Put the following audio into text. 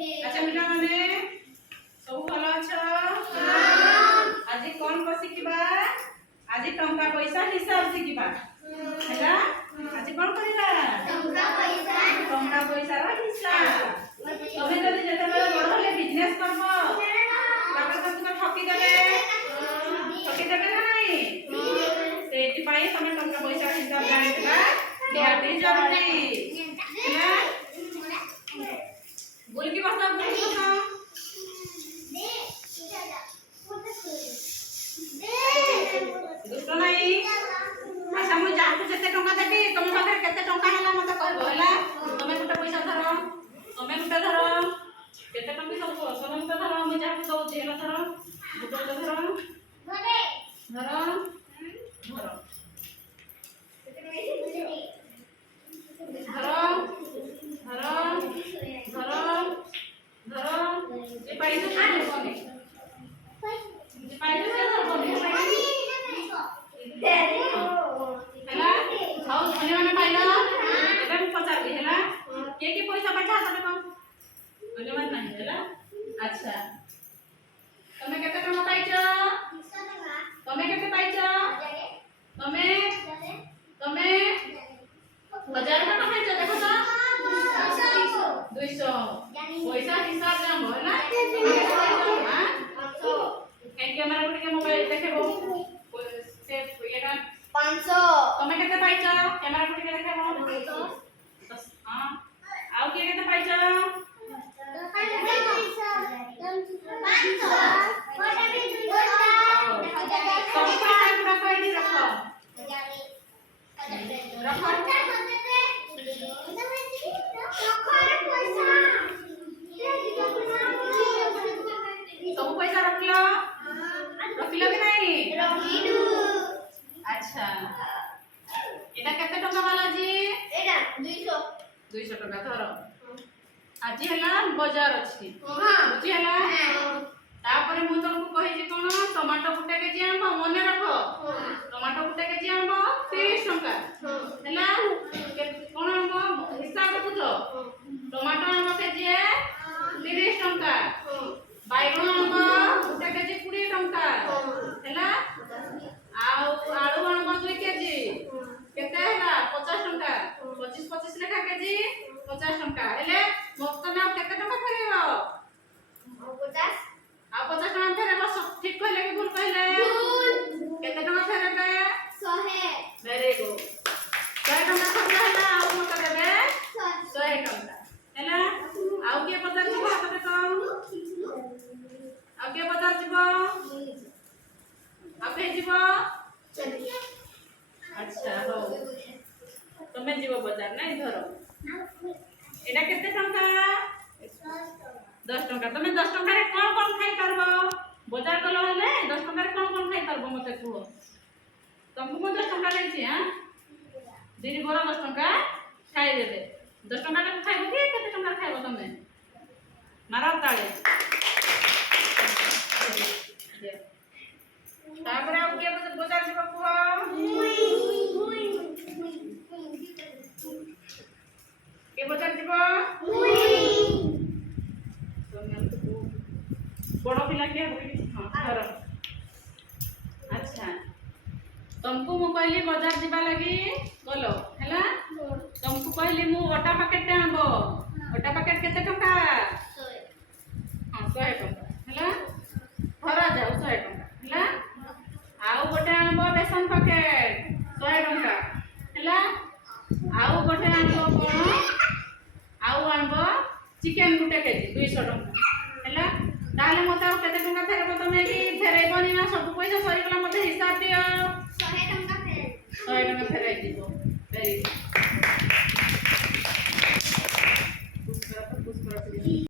अच्छा पिला माने सब भल अछ आज कोन को सिखबा आज टंका पैसा हिसाब सिखबा हैला आज कोन करिबा टंका पैसा रो हिसाब तमे जदी जेते बेले बड़ होले बिजनेस करबो तापर तो तुम ठकी देबे ना नहीं सेति पाई तमे टंका पैसा हिसाब जानिबा निहाती जरूरी हैला बोल की भाषा बोल की भाषा दुष्ट नहीं अच्छा मु जा को जते टंका देबी तुम पाखे केते टंका हला मते कहबो हला तमे गुटे पैसा धरो तमे गुटे धरो केते टंकी सब तमे गुटे धरो मु जा को दउ जेला धरो गुटे धरो धरो धरो धरो धरो धरो धरो ये पैसा खाने कोने ये पैसा से कोने हैला हाउ धन्य माने पाइला एबे मु पचारबी हैला के पैसा बैठा तमे कम धन्यवाद नहीं हैला अच्छा तमे केते टका पाइছো तमे केते पाइছো तमे तमे 1000 टका पाइছো देखो तो 200 पैसा हिसाब जाम हैला हां के कैमरा उठे के मोबाइल देखेबो से एटा 500 तमे केते पाइছো कैमरा उठे के देखेबो 10 हां आउ के केते पाइছো 500 सब पैसा रखिलो रखिलो कि नहीं रखिलु अच्छा एटा केते टका वाला जी एटा 200 टका धरो आज हला बाजार अछि हां बुझी हला तापरे मु तुमको कहि जे कोन टमाटो गुटे केजी आनबो मने रखो टमाटो गुटे केजी आनबो 30 टका हला कोन आनबो हिसाब बुझो टमाटो आनबो केजी 30 टका बाइगण आनबो गुटे केजी 20 टका हला आलू आनबो 2 केजी केते हला 50 टका 25 लेखा केजी 50 टका हेले मत ना केते टका फेरेबो 50 टका फेरेबो ठीक कहले कि भूल कहले भूल केते टका फेरेबे 100 वेरी गुड 100 टका खर्च होला आ मत देबे 100 टका हेला आउ के बजार जीव हाथ पे कम आउ के बजार जीव आपे जीव अच्छा हो तमे जीव बजार नहीं धरो एटा केते टका 10 टका तमे 10 टका रे कोन कोन खाई करबो बाजार गलो हले 10 टका रे कोन खाई करबो मते कुहो तुमको मु 10 टका लेछि हां दीदी बोरा 10 टका खाई देबे 10 टका रे खाइबो कि केते टका खाइबो तमे मारा ताळे तापरे आ के बाजार जीव कुहो के बाजार जीव बड़ा पिला के हां धरो अच्छा तुमको मु कहली बाजार जीवा लगी गलो हैला तुमको कहली मु ओटा पैकेट आनबो ओटा पैकेट केते टका 100 हां 100 टका हैला भरा जाऊ 100 टका हैला आउ गोटे आनबो बेसन पैकेट 100 टका हैला आउ गोटे आनबो कोन आउ आनबो चिकन गुटे केजी 200 टका हैला ताले मते आ केते टका फेरबो तमे कि फेरैबोनी ना सब पैसा सरी गला मते हिसाब दियो 100 टका फेराई दिबो वेरी